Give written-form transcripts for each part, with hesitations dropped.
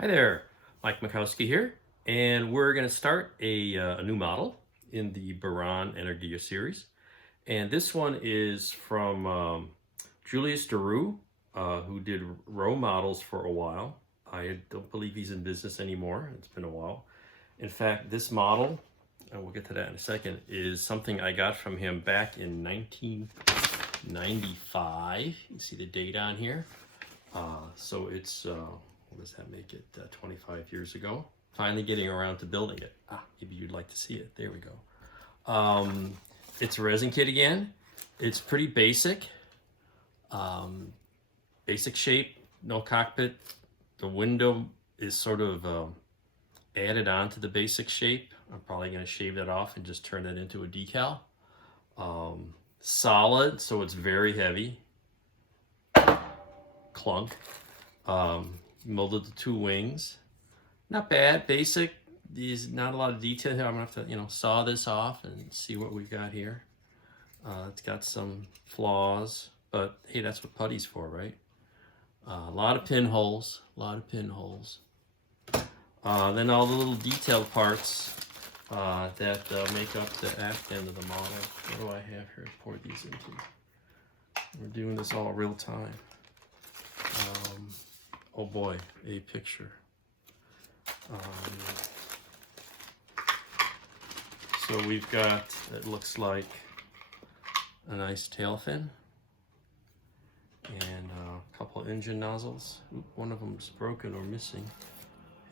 Hi there, Mike Mikowski here, and we're going to start a new model in the Buran Energia series. And this one is from Julius de Roo, who did Rho Models for a while. I don't believe he's in business anymore. It's been a while. In fact, this model, and we'll get to that in a second, is something I got from him back in 1995. You can see the date on here. So it's what does that make it? 25 years ago. Finally getting around to building it. Maybe you'd like to see it. There we go. It's a resin kit again. It's pretty basic. Basic shape, no cockpit. The window is sort of added on to the basic shape. I'm probably going to shave that off and just turn that into a decal. Solid, so it's very heavy. Clunk. Molded the two wings. Not bad, basic. These not a lot of detail here. I'm gonna have to, saw this off and see what we've got here. It's got some flaws, but hey, that's what putty's for, right? A lot of pinholes, Then all the little detailed parts that make up the aft end of the model. What do I have here to pour these into? We're doing this all real time. Oh boy, a picture. So we've got, it looks like a nice tail fin and a couple of engine nozzles. One of them's broken or missing.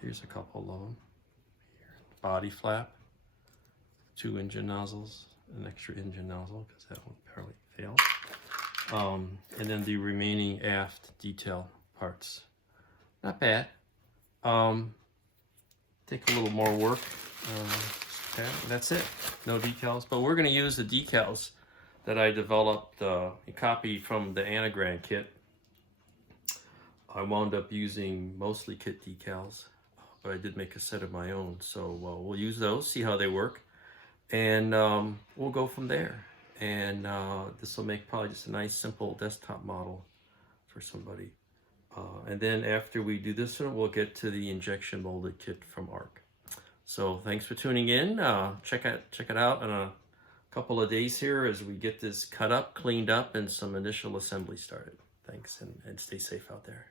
Here's a couple of them. Body flap, 2 engine nozzles, an extra engine nozzle because that one apparently failed. And then the remaining aft detail parts. Not bad. Take a little more work. Okay, that's it. No decals, but we're going to use the decals that I developed, a copy from the Anagram kit. I wound up using mostly kit decals, but I did make a set of my own. So we'll use those, see how they work, and we'll go from there. And this will make probably just a nice simple desktop model for somebody. And then after we do this one, we'll get to the injection molded kit from ARC. So thanks for tuning in. Check it out in a couple of days here as we get this cut up, cleaned up, and some initial assembly started. Thanks, and stay safe out there.